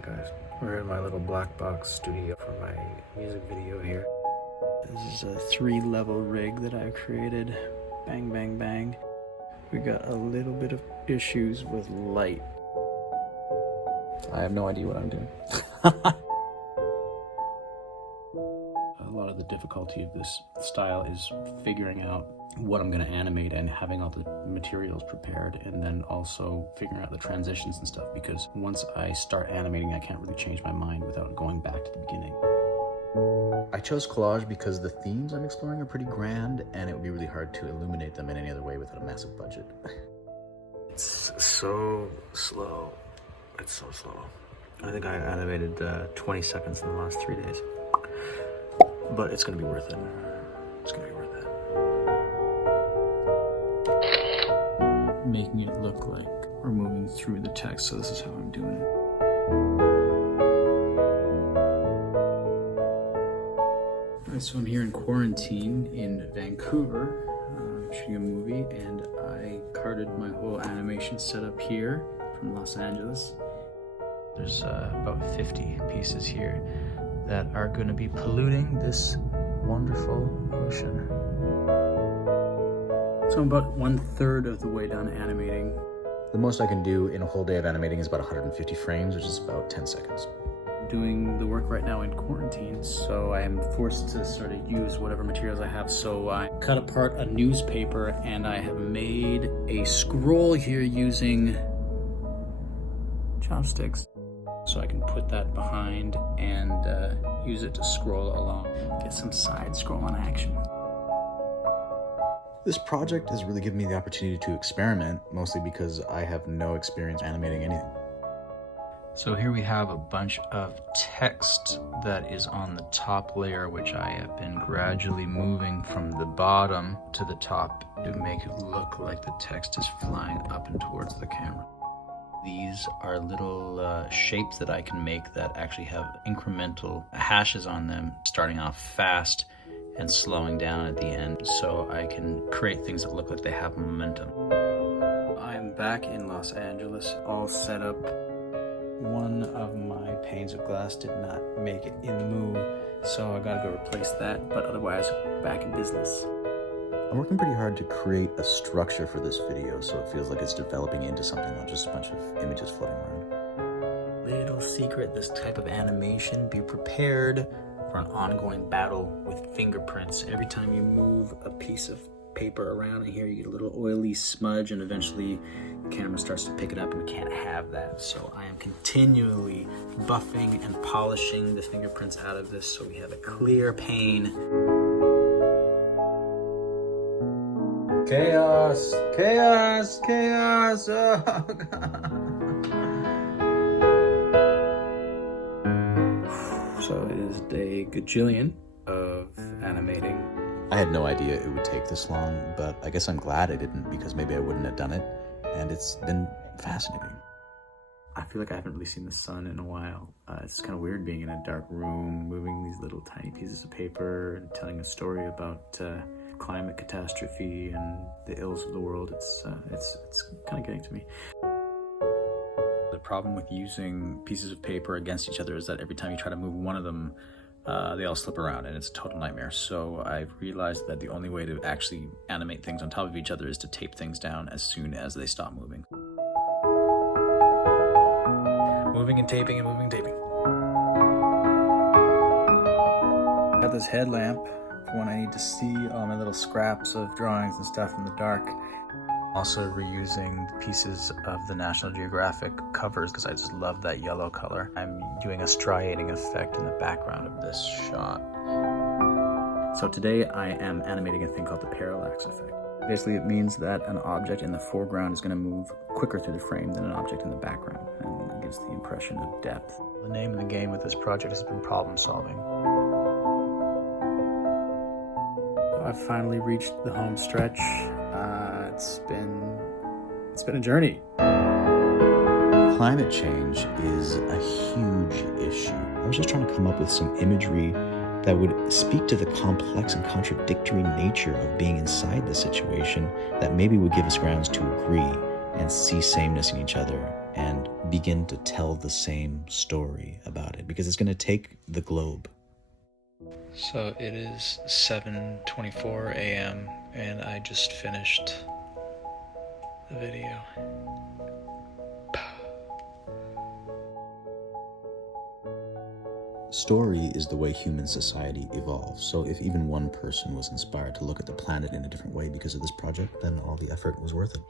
Alright guys, we're in my little black box studio for my music video here. This is a 3-level rig that I've created. Bang, bang, bang. We got a little bit of issues with light. I have no idea what I'm doing. A lot of the difficulty of this style is figuring out what I'm going to animate and having all the materials prepared, and then also figuring out the transitions and stuff, because once I start animating I can't really change my mind without going back to the beginning. I chose collage because the themes I'm exploring are pretty grand and it would be really hard to illuminate them in any other way without a massive budget. It's so slow. It's so slow. I think I animated 20 seconds in the last 3 days. But it's gonna be worth it. It's gonna be worth it. Making it look like we're moving through the text, so this is how I'm doing it. Alright, so I'm here in quarantine in Vancouver, shooting a movie, and I carted my whole animation setup here from Los Angeles. There's about 50 pieces here that are going to be polluting this wonderful ocean. So I'm about 1/3 of the way done animating. The most I can do in a whole day of animating is about 150 frames, which is about 10 seconds. I'm doing the work right now in quarantine, so I am forced to sort of use whatever materials I have. So I cut apart a newspaper and I have made a scroll here using chopsticks. So I can put that behind and use it to scroll along. Get some side scrolling action. This project has really given me the opportunity to experiment, mostly because I have no experience animating anything. So here we have a bunch of text that is on the top layer, which I have been gradually moving from the bottom to the top to make it look like the text is flying up and towards the camera. These are little shapes that I can make that actually have incremental hashes on them, starting off fast and slowing down at the end, so I can create things that look like they have momentum. I'm back in Los Angeles, all set up. One of my panes of glass did not make it in the move, so I gotta go replace that, but otherwise, back in business. I'm working pretty hard to create a structure for this video so it feels like it's developing into something, not just a bunch of images floating around. Little secret, this type of animation, be prepared for an ongoing battle with fingerprints. Every time you move a piece of paper around in here, you get a little oily smudge, and eventually the camera starts to pick it up, and we can't have that. So I am continually buffing and polishing the fingerprints out of this so we have a clear pane. Chaos, chaos, chaos, oh God. So it is day gajillion of animating. I had no idea it would take this long, but I guess I'm glad I didn't, because maybe I wouldn't have done it, and it's been fascinating. I feel like I haven't really seen the sun in a while. It's kind of weird being in a dark room, moving these little tiny pieces of paper and telling a story about climate catastrophe and the ills of the world. It's kind of getting to me. The problem with using pieces of paper against each other is that every time you try to move one of them, they all slip around, and it's a total nightmare. So I've realized that the only way to actually animate things on top of each other is to tape things down as soon as they stop moving. Moving and taping and moving and taping. Got this headlamp for when I need to see all my little scraps of drawings and stuff in the dark. Also reusing pieces of the National Geographic covers because I just love that yellow color. I'm doing a striating effect in the background of this shot. So today I am animating a thing called the parallax effect. Basically it means that an object in the foreground is going to move quicker through the frame than an object in the background, and it gives the impression of depth. The name of the game with this project has been problem solving. I've finally reached the home stretch. It's been a journey. Climate change is a huge issue. I was just trying to come up with some imagery that would speak to the complex and contradictory nature of being inside the situation, that maybe would give us grounds to agree and see sameness in each other and begin to tell the same story about it, because it's going to take the globe. So it is 7:24 a.m. and I just finished the video. Story is the way human society evolves. So if even one person was inspired to look at the planet in a different way because of this project, then all the effort was worth it.